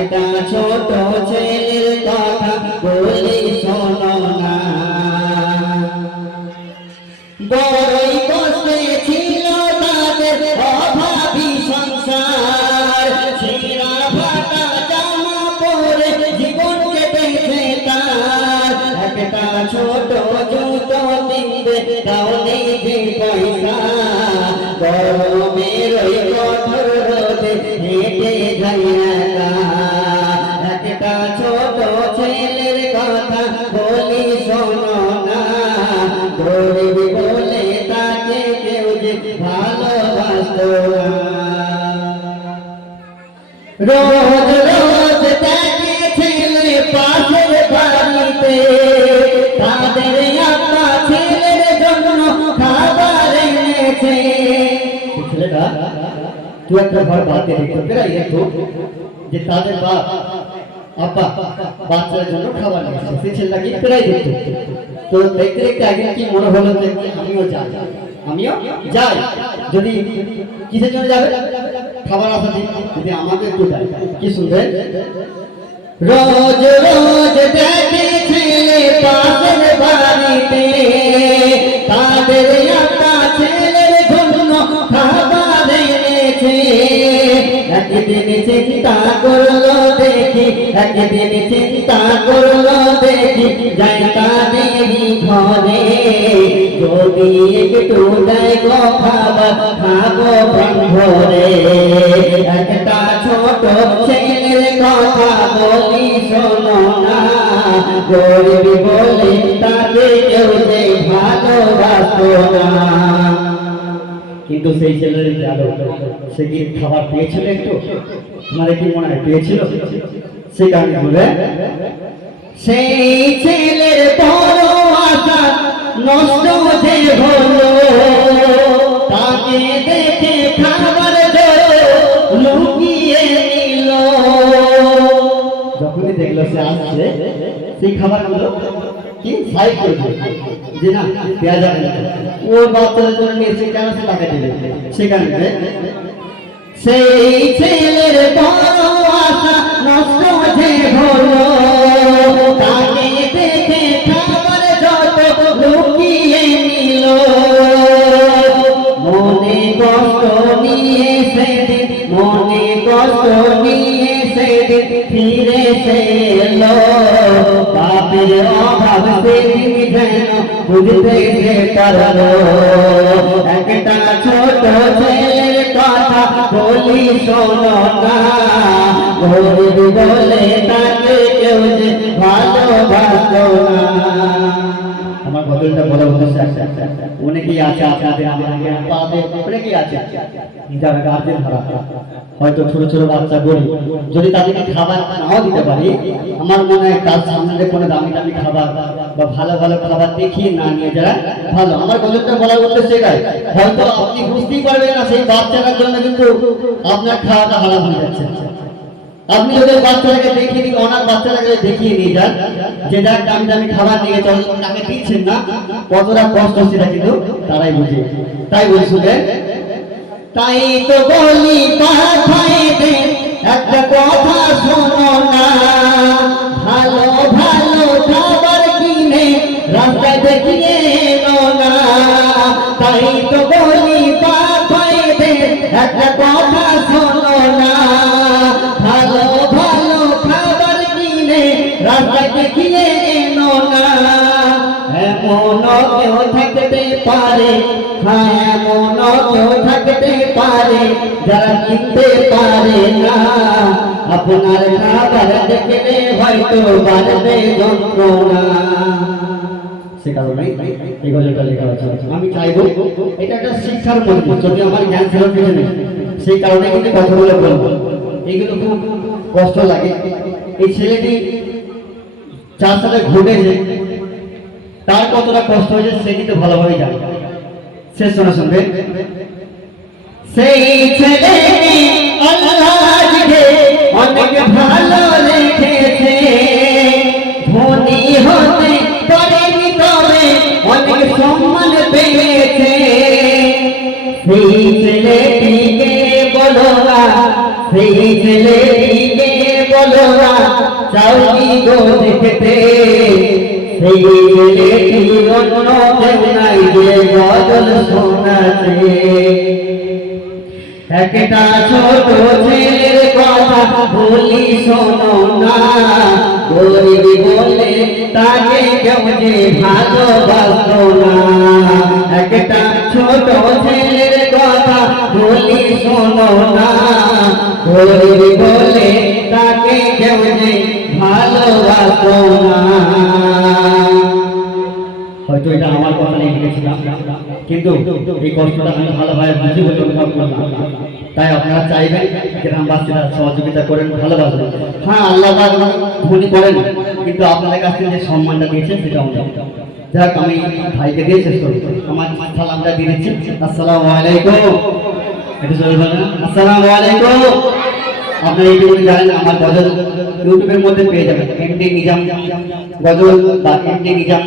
একটা ছোট ছেলের কথা বলি শোনো না। বড়ই কষ্টে ছিল তাদের অভাবী সংসার, ছেঁড়া ফাটা জামা পরে জীবন কেটেছে তার। একটা ছোট জুতো কিনবে তাও নেই যে পয়সা, গরমের ওই কঠোর রোদে হেঁটে যায় একা। একটা ছোট ছেলের কথা বলি শোনো না, গরিব বলে তাকে কেউ যে ভালোবাসত না। রোজ রোজ দেখে ছেলে পাশের বাড়িতে, তাদের আব্বা ছেলের জন্য খাবার এনেছে। ছেলেটা তুই একটা ঘর বাড়িতে দেখতে পেরাই একটু যে তাদের বাপ আব্বা বাচ্চার জন্য খাবার নিয়ে এসেছে, সেই ছেলেটা কি প্রায় দেখতো। তো দেখতে দেখতে একদিন কি মনে হলো যে আমিও যাই, যদি কিসের জন্য যাবে, খাবার আসা দিন, যদি আমাদের একটু দেয়। কি শুনবে, রোজ রোজ দেখে ছেলে পাশের বাড়িতে, তাদের আব্বা ছেলের জন্য খাবার এনেছে। একদিন চিন্তা করলো দেখি, একদিন চিন্তা করলো দেখি, যাই তাদেরই ঘরে, যদি একটু দেয় গো খাবার খাবো প্রাণ ভরে। একটা ছোট ছেলের কথা বলি শোনো না, গরিব বলে তাকে কেউ যে ভালোবাসত না। কিন্তু সেই ছেলের গেল, সে কি খাবার পেয়েছিল একটু? তোমার কি মনে হয় পেয়েছিল? সে কারণে বলে সেই ছেলের বড় আশা নষ্ট যে হলো, তাকে দেখে খাবার লুকিয়ে নিল। যখনই দেখলো সে আসছে, সেই খাবারগুলো কি সাইড করবে যে না পেঁয়াজ ওর বাচ্চাদের জন্য নিয়েছে, কেন সে তাকে দিলে? সেখানে সেই ছেলের বড় আশা নষ্ট যে হলো, তাকে দেখে খাবার যত লুকিয়ে নিল। মনে কষ্ট নিয়ে সেদিন, মনে কষ্ট নিয়ে সেদিন ফিরে সে এলো। বাপের অভাব সেদিন যেন বুঝতে সে পারলো। একটা ছোট ছেলের কথা বলি শোনো না, গরিব বলে তাকে কেউ যে ভালোবাসত না। আমার গজলটা বলার উদ্দেশ্য একটা, অনেকেই আছে আপনাদের আমাদের অনেকেই আছে যারা গার্জেন হারা, হয়তো ছোট ছোট বাচ্চা গরিব, যদি তাদেরকে খাবার নাও দিতে পারি, আমার মনে হয় তার সামনে কোনো দামি দামি খাবার বা ভালো ভালো খাবার দেখিয়ে না নিয়ে যারা ভালো। আমার গজলটা বলার উদ্দেশ্য এটাই, হয়তো আপনি বুঝতেই পারবেন না সেই বাচ্চাটার জন্য কিন্তু আপনার খাওয়াটা হারাম হয়ে যাচ্ছে। আপনি যদি বাচ্চাটাকে দেখিয়ে দিন, অনাথ বাচ্চাটাকে দেখিয়ে নিয়ে যান যে দেখ দামি দামি খাবার নিয়ে চল, তাকে দিচ্ছেন না, কতটা কষ্ট সেটা কিন্তু তারাই বুঝে। তাই বলছিলেন, তাই তো বলি পাঠাইবে একটা কথা শোনো না, ভালো ভালো খাবার কিনে রাস্তায় দেখিয়ে এলো না। তাই তো বলি পাঠাইবে একটা কথা শোনো না, ভালো ভালো খাবার কিনে রাস্তায় দেখিয়ে এলো না। এমন কেউ থাকতে পারে, হ্যাঁ এমন কেউ থাকতে পারে যারা কিনতে পারে না। আপনার খাবার দেখলে হয়তো বাড়বে যন্ত্রণা। সে কারণে এই গল্পটা লেখা হয়েছে। আমি চাইবো এটা একটা শিক্ষার মধ্যে, যদি আমার জ্ঞান ছিল পেছনে, সেই কারণে কিন্তু কথাগুলো বলবো। এইগুলো খুব কষ্ট লাগে। এই ছেলেটি যার সাথে ঘটেছে তার কতটা কষ্ট হয়েছে সে কিন্তু ভালোভাবে জানে। শেষ শোনা শুনবে, সেই ছেলেটি আল্লাহ অনেক ভালো রেখেছে, ধনী হতে পারেনি তবে অনেক সম্মান পেয়েছে। সেই ছেলেটিকে বলো না, সেই ছেলেটিকে বলো না চাও কি গো দেখতে সেই ছেলেটি অন্য কেউ নাই যে গজল শোনাছে একটা ছোট ছেলের কথা বলি শোনো না গরিব বলে তাকে কেউ যে ভালোবাসতো না একটা ছোট ছেলের কথা বলি শোনো না গরিব বলে তাকে কেউ যে ভালোবাসতো না হয়তো এটা আমার কথা নিয়ে লিখেছিলাম কিন্তু এই কষ্টটা আমি ভালোভাবে বুঝি বলে অনুভব করলাম তাই আপনারা চাইবেন গ্রামবাসীরা সহযোগিতা করেন ভালোবাসবেন হ্যাঁ আল্লাহ ধনী করেন কিন্তু আপনাদের কাছে যে সম্মানটা দিয়েছেন সেটা আমরা যাক আমি ভাইকে দিয়ে শেষ করব আমার সালামটা দিয়ে দিচ্ছি আসসালামু আলাইকুম এটা জোরে বলেন আসসালামু আলাইকুম আপনারা ইউটিউবে জানেন আমার গজল ইউটিউবের মধ্যে পেয়ে যাবেন এমডি নিজাম গজল বা এমডি নিজাম